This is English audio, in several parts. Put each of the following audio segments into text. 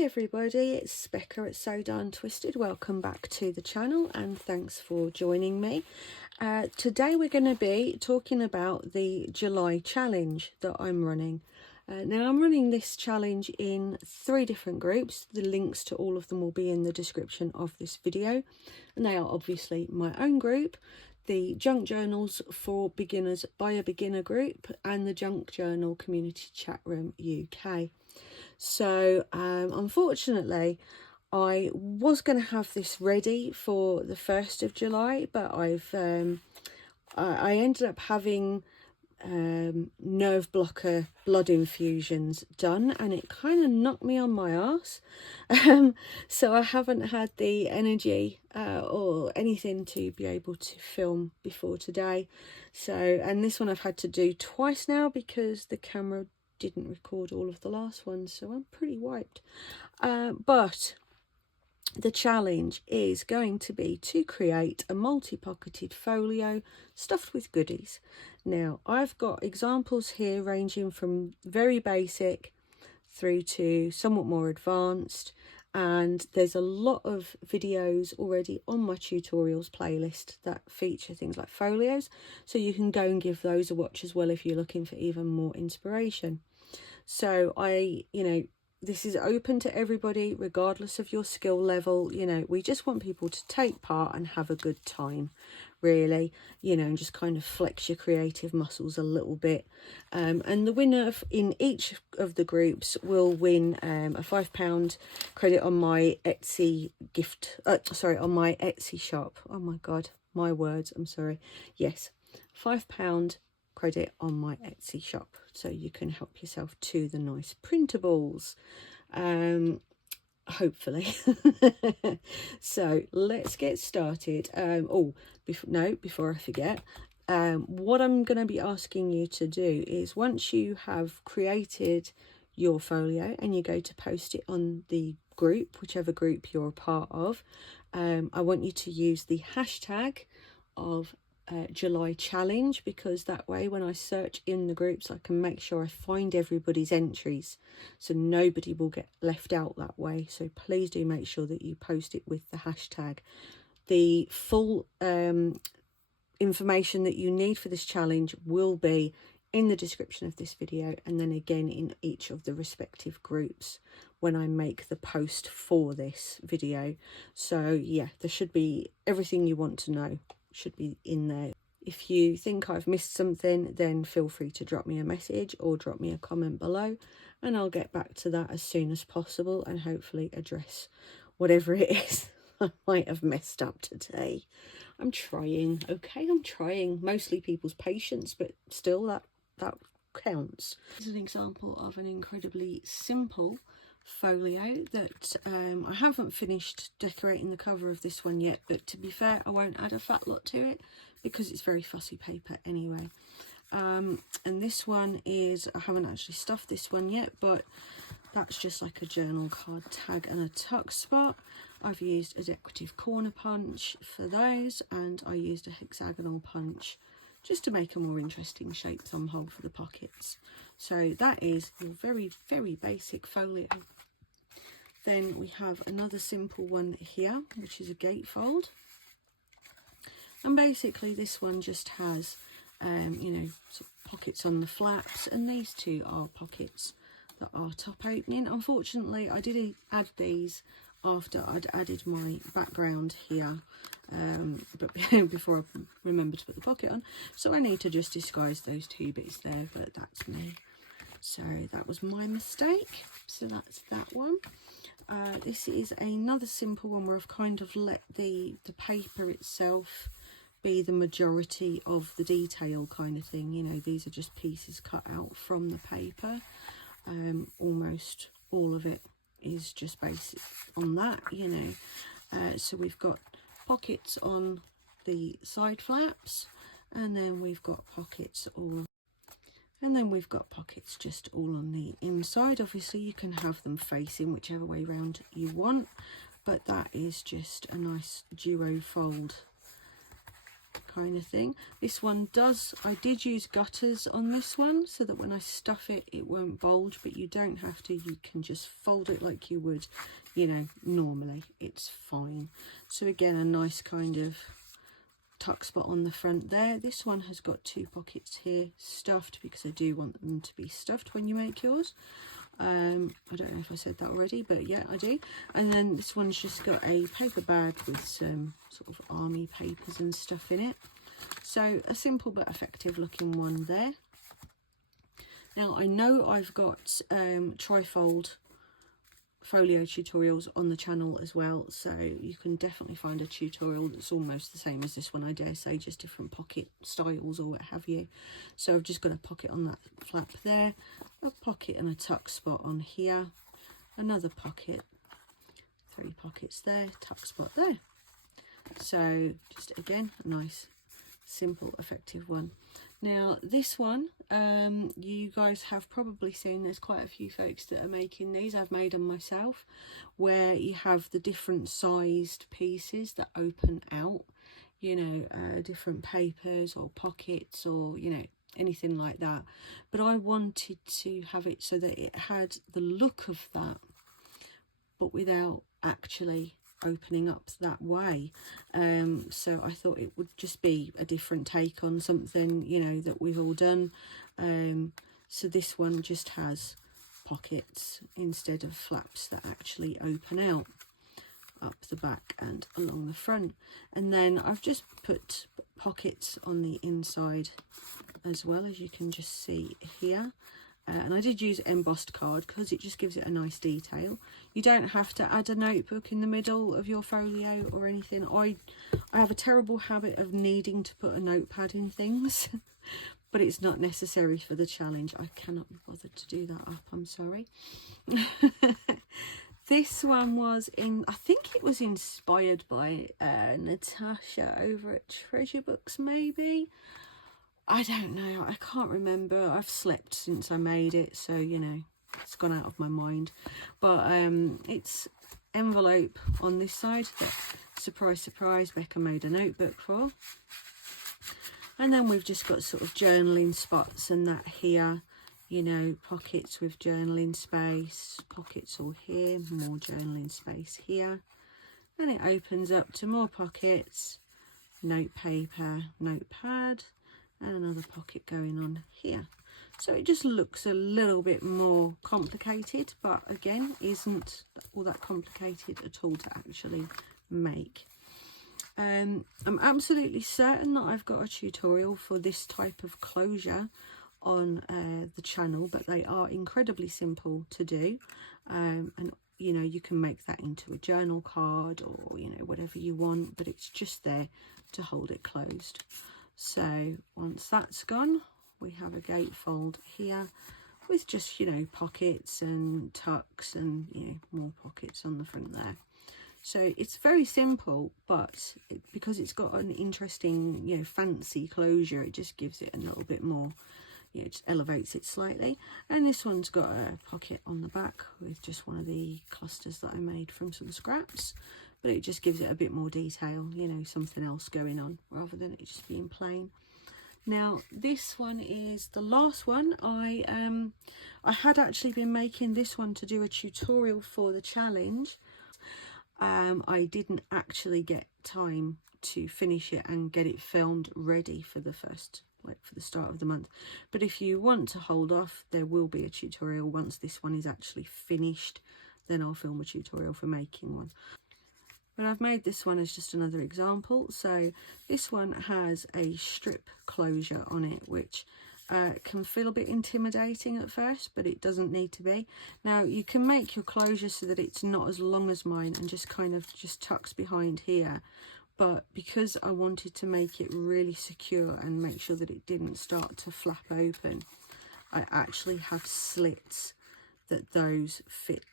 Hi everybody, it's Becca at So Darn Twisted. Welcome back to the channel and thanks for joining me. Today we're going to be talking about the July challenge that I'm running. Now I'm running this challenge in 3 different groups. The links to all of them will be in the description of this video, and they are obviously my own group, the Junk Journals for Beginners by a Beginner group, and the Junk Journal Community Chat Room UK. So unfortunately I was going to have this ready for the 1st of July, but I ended up having nerve blocker blood infusions done, and it kind of knocked me on my arse. So I haven't had the energy or anything to be able to film before today. So, and this one I've had to do twice now because the camera didn't record all of the last ones, so I'm pretty wiped. But the challenge is going to be to create a multi-pocketed folio stuffed with goodies. Now I've got examples here ranging from very basic through to somewhat more advanced, and there's a lot of videos already on my tutorials playlist that feature things like folios, so you can go and give those a watch as well if you're looking for even more inspiration. So this is open to everybody regardless of your skill level. We just want people to take part and have a good time, really, and just kind of flex your creative muscles a little bit. And the winner in each of the groups will win a £5 credit on my Etsy on my Etsy shop. Oh my god, my words, I'm sorry. Yes, £5 credit on my Etsy shop, so you can help yourself to the nice printables, hopefully. So let's get started. Before I forget, what I'm going to be asking you to do is, once you have created your folio and you go to post it on the group, whichever group you're a part of, I want you to use the hashtag of July challenge, because that way when I search in the groups I can make sure I find everybody's entries, so nobody will get left out that way. So please do make sure that you post it with the hashtag. The full information that you need for this challenge will be in the description of this video, and then again in each of the respective groups when I make the post for this video. So yeah, there should be everything you want to know should be in there. If you think I've missed something, then feel free to drop me a message or drop me a comment below, and I'll get back to that as soon as possible and hopefully address whatever it is I might have messed up today. I'm trying, okay, I'm trying. Mostly people's patience, but still that counts. This is an example of an incredibly simple folio that I haven't finished decorating the cover of this one yet, but to be fair, I won't add a fat lot to it because it's very fussy paper anyway. And this one is, I haven't actually stuffed this one yet, but that's just like a journal card tag and a tuck spot. I've used a decorative corner punch for those, and I used a hexagonal punch just to make a more interesting shape thumb hole for the pockets. So that is your very, very basic folio. Then we have another simple one here, which is a gatefold. And basically this one just has, pockets on the flaps, and these two are pockets that are top opening. Unfortunately, I did add these after I'd added my background here, but before I remembered to put the pocket on, so I need to just disguise those 2 bits there, but that's me. So that was my mistake. So that's that one. This is another simple one where I've kind of let the paper itself be the majority of the detail kind of thing. These are just pieces cut out from the paper. Almost all of it is just based on that, so we've got pockets on the side flaps, and then we've got pockets just all on the inside. Obviously you can have them facing whichever way round you want, but that is just a nice duo fold kind of thing. This one does, I did use gutters on this one so that when I stuff it, it won't bulge, but you don't have to. You can just fold it like you would, you know, normally. It's fine. So again, a nice kind of tuck spot on the front there. This one has got 2 pockets here stuffed because I do want them to be stuffed when you make yours. I don't know if I said that already, but yeah, I do. And then this one's just got a paper bag with some sort of army papers and stuff in it. So a simple but effective looking one there. Now I know I've got trifold folio tutorials on the channel as well, so you can definitely find a tutorial that's almost the same as this one, I dare say, just different pocket styles or what have you. So I've just got a pocket on that flap there, a pocket and a tuck spot on here, another pocket, 3 pockets there, tuck spot there. So just again a nice simple effective one. Now this one, you guys have probably seen, there's quite a few folks that are making these. I've made them myself, where you have the different sized pieces that open out, you know, different papers or pockets or, you know, anything like that. But I wanted to have it so that it had the look of that, but without actually opening up that way. So I thought it would just be a different take on something, you know, that we've all done. So this one just has pockets instead of flaps that actually open out up the back and along the front. And then I've just put pockets on the inside as well, as you can just see here. And I did use embossed card because it just gives it a nice detail. You don't have to add a notebook in the middle of your folio or anything. I have a terrible habit of needing to put a notepad in things, but it's not necessary for the challenge. I cannot be bothered to do that up, I'm sorry. This one was in, I think it was inspired by Natasha over at Treasure Books, maybe. I don't know, I can't remember. I've slept since I made it, so, you know, it's gone out of my mind. But it's envelope on this side that, surprise, surprise, Becca made a notebook for. And then we've just got sort of journaling spots and that here, you know, pockets with journaling space, pockets all here, more journaling space here. And it opens up to more pockets, note paper, notepad, and another pocket going on here. So it just looks a little bit more complicated, but again, isn't all that complicated at all to actually make. I'm absolutely certain that I've got a tutorial for this type of closure on the channel, but they are incredibly simple to do. And you know, you can make that into a journal card or, you know, whatever you want, but it's just there to hold it closed. So once that's gone, we have a gatefold here with just, you know, pockets and tucks and, you know, more pockets on the front there. So it's very simple, but because it's got an interesting, you know, fancy closure, it just gives it a little bit more, you know, it just elevates it slightly. And this one's got a pocket on the back with just one of the clusters that I made from some scraps. But it just gives it a bit more detail, you know, something else going on rather than it just being plain. Now this one is the last one. I had actually been making this one to do a tutorial for the challenge. I didn't actually get time to finish it and get it filmed ready for the first, like for the start of the month. But if you want to hold off, there will be a tutorial once this one is actually finished. Then I'll film a tutorial for making one. But I've made this one as just another example. So this one has a strip closure on it, which can feel a bit intimidating at first, but it doesn't need to be. Now you can make your closure so that it's not as long as mine and just kind of just tucks behind here. But because I wanted to make it really secure and make sure that it didn't start to flap open, I actually have slits that those fit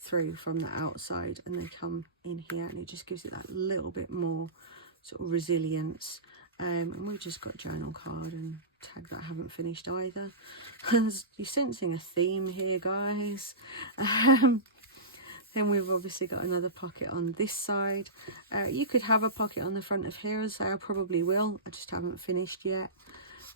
through from the outside and they come in here, and it just gives it that little bit more sort of resilience. And we've just got journal card and tag that I haven't finished either. You're sensing a theme here, guys. Then we've obviously got another pocket on this side. You could have a pocket on the front of here, as I probably will. I just haven't finished yet.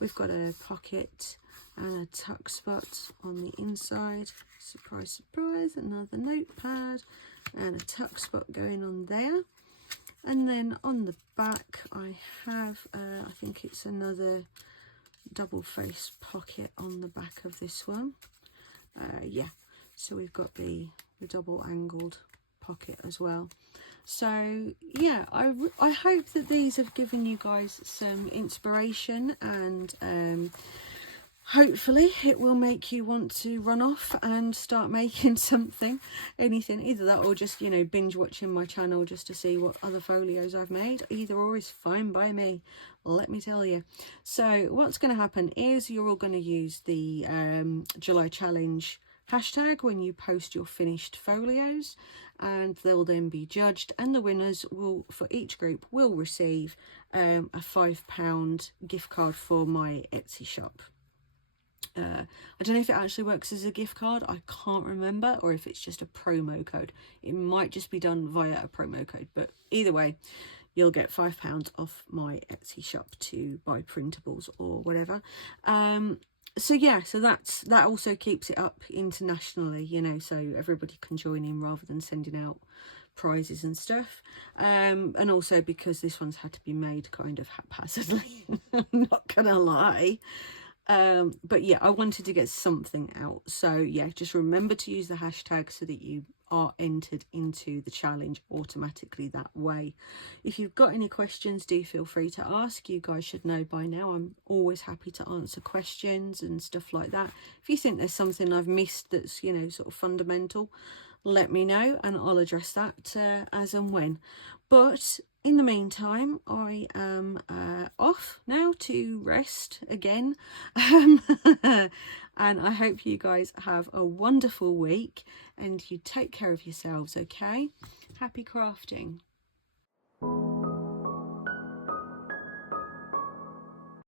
We've got a pocket and a tuck spot on the inside. Surprise, surprise, another notepad and a tuck spot going on there. And then on the back I have, I think it's another double face pocket on the back of this one. Yeah, so we've got the double angled pocket as well. So yeah, I hope that these have given you guys some inspiration, and hopefully it will make you want to run off and start making something, anything, either that or just, you know, binge watching my channel just to see what other folios I've made. Either or is fine by me, let me tell you. So what's going to happen is you're all going to use the July challenge hashtag when you post your finished folios, and they'll then be judged, and the winners will, for each group, will receive a £5 gift card for my Etsy shop. I don't know if it actually works as a gift card, I can't remember, or if it's just a promo code. It might just be done via a promo code, but either way, you'll get £5 off my Etsy shop to buy printables or whatever. So yeah, so that also keeps it up internationally, you know, so everybody can join in rather than sending out prizes and stuff. And also because this one's had to be made kind of haphazardly, I'm not gonna lie. But yeah, I wanted to get something out. So yeah, just remember to use the hashtag so that you are entered into the challenge automatically that way. If you've got any questions, do feel free to ask. You guys should know by now I'm always happy to answer questions and stuff like that. If you think there's something I've missed that's, you know, sort of fundamental, let me know and I'll address that as and when. But in the meantime, I am off now to rest again. And I hope you guys have a wonderful week and you take care of yourselves, okay? Happy crafting.